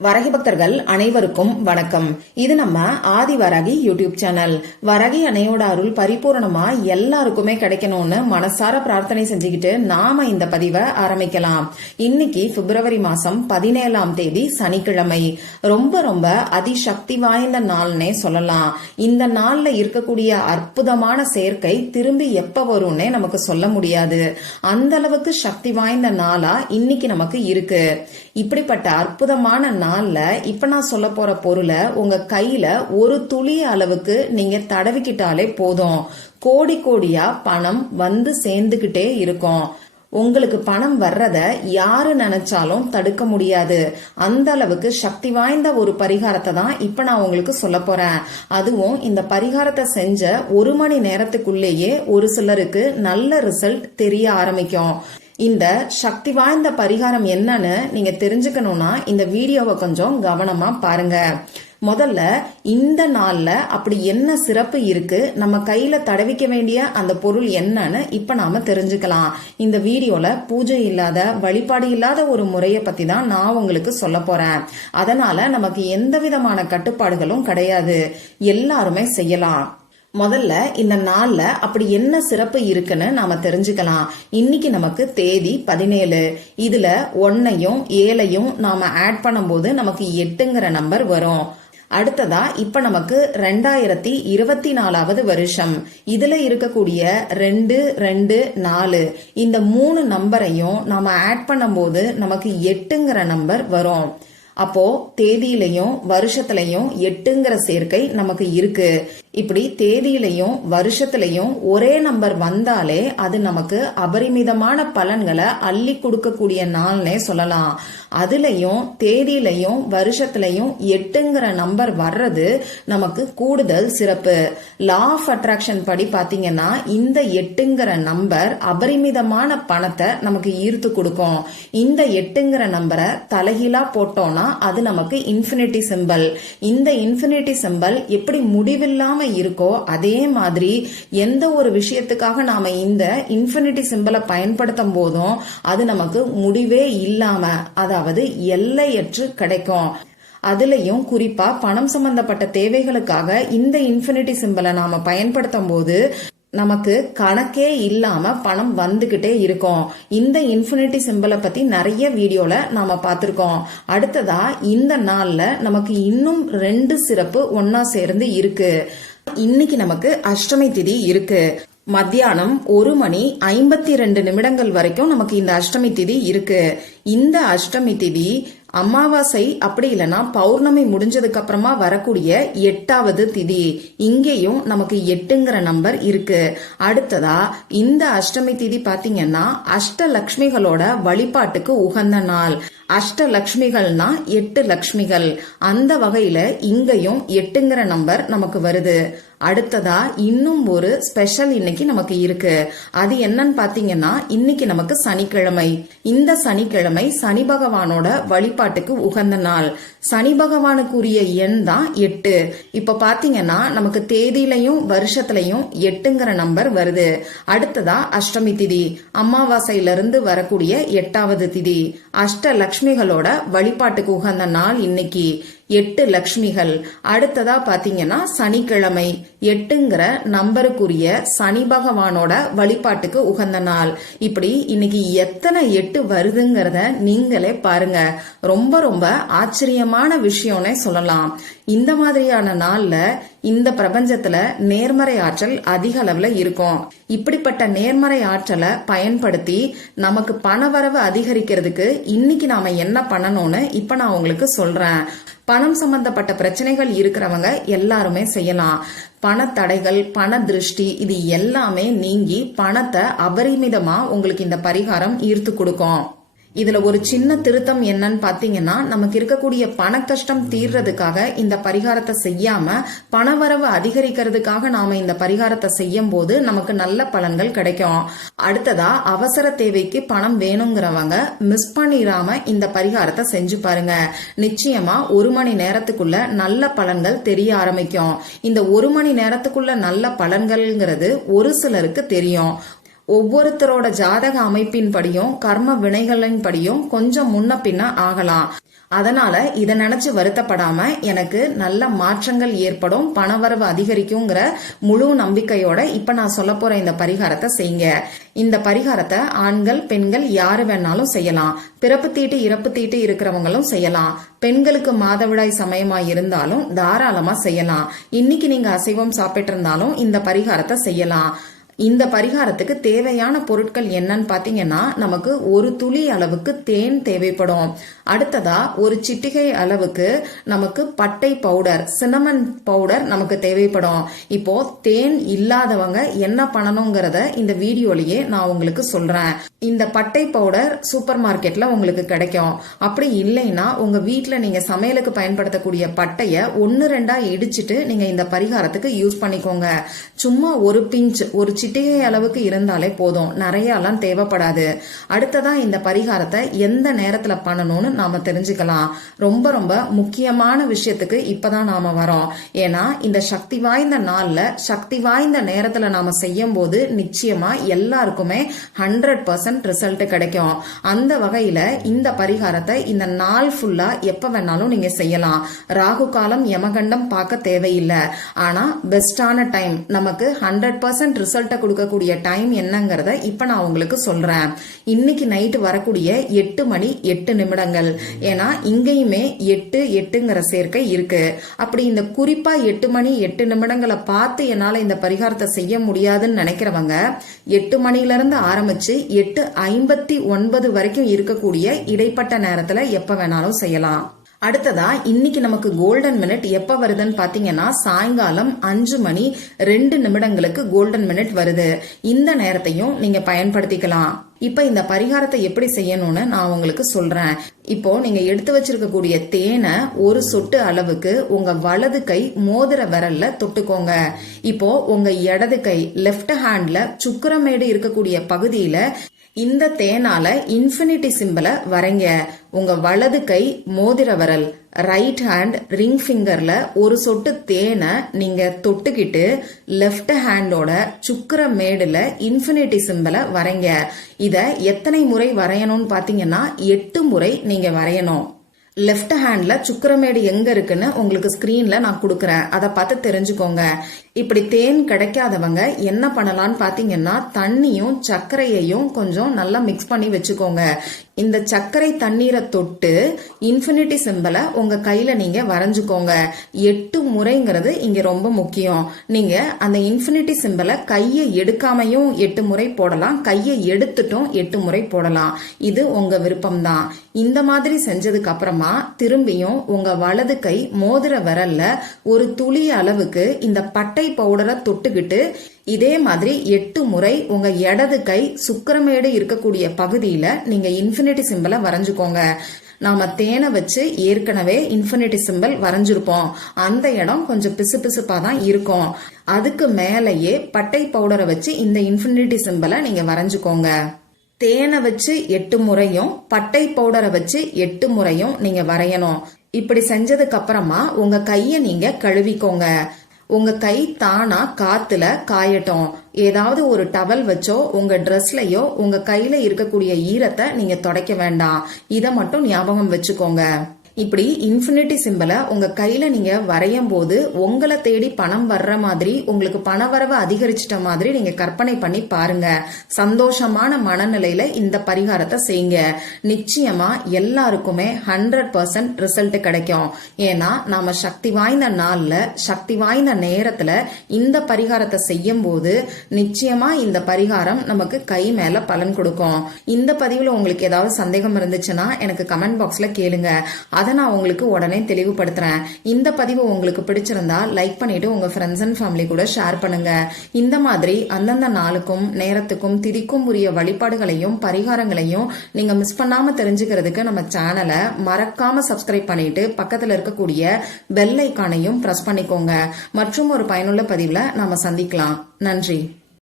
வரகி பக்தர்கள் அனைவருக்கும் வணக்கம். இது நம்ம ஆதி வரகி யூடியூப் சேனல். வரகி அன்னையோட அருள் பரிபூர்ணமா எல்லாருக்குமே கிடைக்கணும்னு மனசார பிரார்த்தனை செஞ்சுக்கிட்டு நாம இந்த பதிவை ஆரம்பிக்கலாம். இன்னைக்கு பிப்ரவரி மாசம் 17ஆம் தேதி சனிக்கிழமை. ரொம்ப ரொம்ப அதிசக்தி வாய்ந்த நாள்னே சொல்லலாம். இந்த நாள்ல இருக்கக்கூடிய அற்புதமான சேர்க்கை திரும்பி எப்ப வரும்னே நமக்கு சொல்ல முடியாது. அந்த அளவுக்கு சக்தி வாய்ந்த நாளா இன்னைக்கு நமக்கு இருக்கு. இப்படிப்பட்ட அற்புதமான நாள்ல இப்ப நான் சொல்ல போற பொருளை உங்க கையில ஒரு துளி அளவுக்கு நீங்க தடவிக்கிட்டாலே போதும். கோடி கோடியா பணம் வந்து சேர்ந்துகிட்டே இருக்கும். உங்களுக்கு பணம் வர்றத யாரு நினைச்சாலும் தடுக்க முடியாது. அந்த அளவுக்கு சக்தி வாய்ந்த ஒரு பரிகாரத்தை தான் இப்ப நான் உங்களுக்கு சொல்ல போறேன். அதுவும் இந்த பரிகாரத்தை செஞ்ச 1 மணி நேரத்துக்குள்ளேயே ஒரு சிலருக்கு நல்ல ரிசல்ட் தெரிய ஆரம்பிக்கும். இந்த சக்தி வாய்ந்த பரிகாரம் என்னன்னு நீங்க தெரிஞ்சுக்கணும்னா இந்த வீடியோவை கொஞ்சம் கவனமா பாருங்க. முதல்ல இந்த நாள்ல அப்படி என்ன சிறப்பு இருக்கு, நம்ம கையில தடவிக்க வேண்டிய அந்த பொருள் என்னன்னு இப்ப நாம தெரிஞ்சுக்கலாம். இந்த வீடியோல பூஜை இல்லாத வழிபாடு இல்லாத ஒரு முறையை பத்தி தான் நான் உங்களுக்கு சொல்ல போறேன். அதனால நமக்கு எந்த விதமான கட்டுப்பாடுகளும் கிடையாது, எல்லாருமே செய்யலாம். முதல்ல இந்த நாள்ல அப்படி என்ன சிறப்பு இருக்குன்னு நாம தெரிஞ்சுக்கலாம். இன்னைக்கு நமக்கு தேதி 17. இதுல 1ஐயும் 7ஐயும் நாம ஆட் பண்ணும்போது நமக்கு 8ங்கிற நம்பர் வரும். அடுத்ததா இப்ப நமக்கு 2024வது வருஷம். இதுல இருக்கக்கூடிய 2, 2, 4 இந்த 3 நம்பரையும் நாம ஆட் பண்ணும்போது நமக்கு 8ங்கிற நம்பர் வரும். அப்போ தேதியிலையும் வருஷத்திலையும் 8ங்கிற சேர்க்கை நமக்கு இருக்கு. இப்படி தேதியிலையும் வருஷத்திலையும் ஒரே நம்பர் வந்தாலே அது நமக்கு அபரிமிதமான பலன்களை அள்ளி கொடுக்கக்கூடிய நாள்னே சொல்லலாம். அதுலயும் தேதியிலையும் வருஷத்திலையும் 8ங்கிற நம்பர் வர்றது நமக்கு கூடுதல் சிறப்பு. லா ஆஃப் அட்ராக்ஷன் படி பாத்தீங்கன்னா இந்த 8ங்கிற நம்பர் அபரிமிதமான பணத்தை நமக்கு ஈர்த்து கொடுக்கும். இந்த 8ங்கிற நம்பரை தலைகீழா போட்டோம்னா அது நமக்கு இன்ஃபினிட்டி சிம்பல். இந்த இன்ஃபினிட்டி சிம்பல் எப்படி முடிவில்லாம இருக்கோ அதே மாதிரி எந்த ஒரு விஷயத்துக்காக நாம இந்த இன்ஃபினிட்டி சிம்பலை பயன்படுத்தும் போதும் அது நமக்கு முடிவே இல்லாம, அதாவது எல்லையற்று கிடைக்கும். அதுலயும் குறிப்பா பணம் சம்பந்தப்பட்ட தேவைகளுக்காக இந்த இன்ஃபினிட்டி சிம்பலை நாம பயன்படுத்தும் போது நமக்கு கணக்கே இல்லாம பணம் வந்துகிட்டே இருக்கும். இந்த இன்ஃபினிட்டி சிம்பலை பத்தி நிறைய வீடியோல நாம பார்த்திருக்கோம். அடுத்ததா இந்த நாள்ல நமக்கு இன்னும் 2 சிறப்பு ஒன்னா சேர்ந்து இருக்கு. இன்னைக்கு நமக்கு அஷ்டமி திதி இருக்கு. மத்தியானம் 1 மணி 52 நிமிடங்கள் வரைக்கும் நமக்கு இந்த அஷ்டமி திதி இருக்கு. இந்த அஷ்டமி திதி அமாவாசை அப்படி இல்லைன்னா பௌர்ணமி முடிஞ்சதுக்கு அப்புறமா வரக்கூடிய 8வது திதி. இங்கேயும் நமக்கு 8ங்கிற நம்பர் இருக்கு. அடுத்ததா இந்த அஷ்டமி திதி பாத்தீங்கன்னா அஷ்டலக்ஷ்மிகளோட வழிபாட்டுக்கு உகந்த நாள். அஷ்டலக்ஷ்மிகள்னா 8 லக்ஷ்மிகள். அந்த வகையில இங்கேயும் 8ங்கிற நம்பர் நமக்கு வருது. அடுத்ததா இன்னும் ஒரு ஸ்பெஷல் இன்னைக்கு நமக்கு இருக்கு. அது என்னன்னு பாத்தீங்கன்னா இன்னைக்கு நமக்கு சனிக்கிழமை. இந்த சனிக்கிழமை சனி பகவானோட வழிபாட்டுக்கு உகந்த நாள். சனி பகவானுக்குரிய எண் தான் 8. இப்ப பாத்தீங்கன்னா நமக்கு தேதியிலையும் வருஷத்திலையும் 8ங்கிற நம்பர் வருது. அடுத்ததா அஷ்டமி திதி, அமாவாசையிலிருந்து வரக்கூடிய 8வது திதி. அஷ்டலக்ஷ்மிகளோட வழிபாட்டுக்கு உகந்த நாள் இன்னைக்கு. 8 லக்ஷ்மிகள். அடுத்ததா பாத்தீங்கன்னா சனிக்கிழமை. 8ங்கிற நம்பருக்குரிய சனி பகவானோட வழிபாட்டுக்கு உகந்த நாள். இப்படி இன்னைக்கு எத்தனை 8 வருதுங்கிறத நீங்களே பாருங்க. ரொம்ப ரொம்ப ஆச்சரியமான விஷயம்னே சொல்லலாம். இந்த மாதிரியான நாள்ல இந்த பிரபஞ்சத்துல நேர்மறை ஆற்றல் அதிக அளவுல இருக்கும். இப்படிப்பட்ட நேர்மறை ஆற்றலை பயன்படுத்தி நமக்கு பணவரவு அதிகரிக்கிறதுக்கு இன்னைக்கு நாம என்ன பண்ணணும்னு இப்ப நான் உங்களுக்கு சொல்றேன். பணம் சம்பந்தப்பட்ட பிரச்சனைகள் இருக்கிறவங்க எல்லாருமே செய்யலாம். பண தடைகள், பண திருஷ்டி இது எல்லாமே நீங்கி பணத்தை அபரிமிதமா உங்களுக்கு இந்த பரிகாரம் ஈர்த்து கொடுக்கும். இதுல ஒரு சின்ன திருத்தம் என்னன்னு பாத்தீங்கன்னா நமக்கு இருக்கக்கூடிய பண கஷ்டம் தீர்றதுக்காக இந்த பரிகாரத்தை செய்யாம பணவரவு அதிகரிக்கிறதுக்காக நாம இந்த பரிகாரத்தை செய்யும் போது நமக்கு நல்ல பலன்கள் கிடைக்கும். அடுத்ததா அவசர தேவைக்கு பணம் வேணுங்கிறவங்க மிஸ் பண்ணிடாம இந்த பரிகாரத்தை செஞ்சு பாருங்க. நிச்சயமா 1 மணி நேரத்துக்குள்ள நல்ல பலன்கள் தெரிய ஆரம்பிக்கும். இந்த 1 மணி நேரத்துக்குள்ள நல்ல பலன்கள்ங்கிறது ஒரு சிலருக்கு தெரியும். ஒவ்வொருத்தரோட ஜாதக அமைப்பின் படியும் கர்ம வினைகளின் படியும் கொஞ்சம் முன்ன பின்ன ஆகலாம். அதனால இதை நினைச்சு வருத்தப்படாம எனக்கு நல்ல மாற்றங்கள் ஏற்படும், பணவரவு அதிகரிக்குங்கிற முழு நம்பிக்கையோட இப்ப நான் சொல்ல போற இந்த பரிகாரத்தை செய்யுங்க. இந்த பரிகாரத்தை ஆண்கள் பெண்கள் யாரு வேணாலும் செய்யலாம். பிறப்பு தீட்டு இறப்பு தீட்டு இருக்கிறவங்களும் செய்யலாம். பெண்களுக்கு மாதவிடாய் சமயமா இருந்தாலும் தாராளமா செய்யலாம். இன்னைக்கு நீங்க அசைவம் சாப்பிட்டு இருந்தாலும் இந்த பரிகாரத்தை செய்யலாம். இந்த பரிகாரத்துக்கு தேவையான பொருட்கள் என்னன்னு பாத்தீங்கன்னா, நமக்கு ஒரு துளி அளவுக்கு தேன் தேவைப்படும். அடுத்ததா ஒரு சிட்டிகை அளவுக்கு நமக்கு பட்டை பவுடர், சினமன் பவுடர் நமக்கு தேவைப்படும். இப்போ தேன் இல்லாதவங்க என்ன பண்ணணுங்கிறத இந்த வீடியோலயே நான் உங்களுக்கு சொல்றேன். இந்த பட்டை பவுடர் சூப்பர் மார்க்கெட்ல உங்களுக்கு கிடைக்கும். அப்படி இல்லைன்னா உங்க வீட்டுல நீங்க சமையலுக்கு பயன்படுத்தக்கூடிய பட்டைய 1-2 இடிச்சிட்டு நீங்க இந்த பரிகாரத்துக்கு யூஸ் பண்ணிக்கோங்க. சும்மா ஒரு பிஞ்ச், ஒரு சிட்டிகை அளவுக்கு இருந்தாலே போதும், நிறைய எல்லாம் தேவைப்படாது. அடுத்ததா இந்த பரிகாரத்தை எந்த நேரத்துல பண்ணணும்னு நாம தெரிஞ்சுக்கலாம். ரொம்ப ரொம்ப முக்கியமான விஷயத்துக்கு இப்பதான் நாம வரோம். ஏன்னா இந்த சக்தி வாய்ந்த நாள்ல சக்தி வாய்ந்த நேரத்துல நாம செய்யும் போது நிச்சயமா எல்லாருக்குமே 100% ரிசல்ட் கிடைக்கும். அந்த வகையில இந்த பரிகாரத்தை இந்த நாள் ஃபுல்லா எப்ப வேணாலும் நீங்க செய்யலாம். ராகு காலம் யமகண்டம் பார்க்க தேவையில்லை. ஆனா பெஸ்டான டைம், நமக்கு 100% ரிசல்ட்டை கொடுக்கக்கூடிய டைம் என்னங்கறத இப்ப நான் உங்களுக்கு சொல்றேன். இன்னைக்கு நைட்டு வரக்கூடிய 8 மணி 8 நிமிடங்கள். ஏன்னா இங்கேயுமே 8-8ங்கிற சேர்க்கை இருக்கு. அப்படி இந்த குறிப்பா 8 மணி 8 நிமிடங்களை பார்த்து என்னால இந்த பரிகாரத்தை செய்ய முடியாதுன்னு நினைக்கிறவங்க 8 மணில இருந்து ஆரம்பிச்சு 8:59 வரைக்கும் இருக்கக்கூடிய இடைப்பட்ட நேரத்துல எப்ப வேணாலும் செய்யலாம். அடுத்ததா இன்னைக்கு நமக்கு கோல்டன் மினிட் எப்ப வருதுன்னு பாத்தீங்கன்னா, சாயங்காலம் 5 மணி 2 நிமிடங்களுக்கு கோல்டன் மினிட் வருது. இந்த நேரத்தையும் நீங்க பயன்படுத்திக்கலாம். இப்ப இந்த பரிகாரத்தை எப்படி செய்யணும்னு நான் உங்களுக்கு சொல்றேன். இப்போ நீங்க எடுத்து வச்சிருக்கக்கூடிய தேனை ஒரு சொட்டு அளவுக்கு உங்க வலது கை மோதிர விரல்ல தொட்டுக்கோங்க. இப்போ உங்க இடது கை லெப்ட் ஹேண்ட்ல சுக்கிரமேடு இருக்கக்கூடிய பகுதியில இந்த தேனால இன்ஃபினிட்டி சிம்பலை வரைங்க. உங்க வலது கை மோதிர விரல் ரைட் ஹேண்ட் ரிங் ஃபிங்கர்ல ஒரு சொட்டு தேனை நீங்க தொட்டுக்கிட்டு லெப்ட் ஹேண்டோட சுக்கிரமேடுல இன்ஃபினிட்டி சிம்பலை வரைங்க. இத எத்தனை முறை வரையணும்னு பாத்தீங்கன்னா 8 முறை நீங்க வரையணும். லெப்ட் ஹேண்ட்ல சுக்கிரமேடு எங்க இருக்குன்னு உங்களுக்கு ஸ்கிரீன்ல நான் கொடுக்கறேன், அதை பார்த்து தெரிஞ்சுக்கோங்க. இப்படி தேன் கிடைக்காதவங்க என்ன பண்ணலாம்னு பாத்தீங்கன்னா, தண்ணியும் சர்க்கரையையும் கொஞ்சம் நல்லா மிக்ஸ் பண்ணி வச்சுக்கோங்க. இந்த சர்க்கரை தண்ணீரை தொட்டு இன்ஃபினிட்டி சிம்பலை உங்க கையில நீங்க வரைஞ்சுக்கோங்க. 8 முறைங்கிறது இங்க ரொம்ப முக்கியம். நீங்க அந்த இன்ஃபினிட்டி சிம்பலை கையை எடுக்காமையும் 8 முறை போடலாம், கையை எடுத்துட்டும் 8 முறை போடலாம். இது உங்க விருப்பம் தான். இந்த மாதிரி செஞ்சதுக்கு அப்புறமா திரும்பியும் உங்க வலது கை மோதிர விரல்ல ஒரு துளி அளவுக்கு இந்த பட்டை பவுடரை தொட்டுக்கிட்டு இதே மாதிரி 8 முறை உங்க இடது கை சுக்கிரமேடு இருக்கக்கூடிய பகுதியில நீங்க இன்ஃபினிட்டி சிம்பலை வரைஞ்சுக்கோங்க. நாம தேனை வச்சு ஏற்கனவே இன்ஃபினிட்டி சிம்பல் வரைஞ்சிருப்போம். அந்த இடம் கொஞ்சம் பிசு பிசுப்பா தான் இருக்கும். அதுக்கு மேலேயே பட்டை பவுடரை வச்சு இந்த இன்ஃபினிட்டி சிம்பலை நீங்க வரைஞ்சுக்கோங்க. தேனை வச்சு 8 முறையும் பட்டை பவுடரை வச்சு 8 முறையும் நீங்க வரையணும். இப்படி செஞ்சதுக்கு அப்புறமா உங்க கைய நீங்க கழுவிக்கோங்க. உங்க கை தானா காத்துல காயட்டும். ஏதாவது ஒரு டவல் வச்சோ உங்க ட்ரெஸ்லயோ உங்க கையில இருக்கக்கூடிய ஈரத்தை நீங்க துடைக்க வேண்டாம். இத மட்டும் ஞாபகம் வச்சுக்கோங்க. இப்படி இன்ஃபினிட்டி சிம்பலை உங்க கையில நீங்க வரையும் போது உங்களை தேடி பணம் வர்ற மாதிரி, உங்களுக்கு பணவரவு அதிகரிச்சிட்ட மாதிரி நீங்க கற்பனை பண்ணி பாருங்க. சந்தோஷமான மனநிலையில இந்த பரிகாரத்தை செய்யுங்க. நிச்சயமா எல்லாருக்குமே 100% ரிசல்ட் கிடைக்கும். ஏன்னா நாம சக்தி வாய்ந்த நாள்ல சக்தி வாய்ந்த நேரத்துல இந்த பரிகாரத்தை செய்யும் போது நிச்சயமா இந்த பரிகாரம் நமக்கு கை மேல பலன் கொடுக்கும். இந்த பதிவுல உங்களுக்கு ஏதாவது சந்தேகம் இருந்துச்சுன்னா எனக்கு கமெண்ட் பாக்ஸ்ல கேளுங்க. அதை நான் உங்களுக்கு உடனே தெளிவுபடுத்துறேன். இந்த பதிவு உங்களுக்கு பிடிச்சிருந்தா லைக் பண்ணிட்டு உங்க ஃப்ரெண்ட்ஸ் அண்ட் ஃபேமிலி கூட ஷேர் பண்ணுங்க. இந்த மாதிரி அந்தந்த நாளுக்கும் நேரத்துக்கும் திதிக்கும் உரிய வழிபாடுகளையும் பரிகாரங்களையும் நீங்க மிஸ் பண்ணாம தெரிஞ்சுக்கிறதுக்கு நம்ம சேனலை மறக்காம சப்ஸ்கிரைப் பண்ணிட்டு பக்கத்துல இருக்கக்கூடிய பெல் ஐக்கானையும் பிரஸ் பண்ணிக்கோங்க. மற்றும் ஒரு பயனுள்ள பதிவுல நாம சந்திக்கலாம். நன்றி.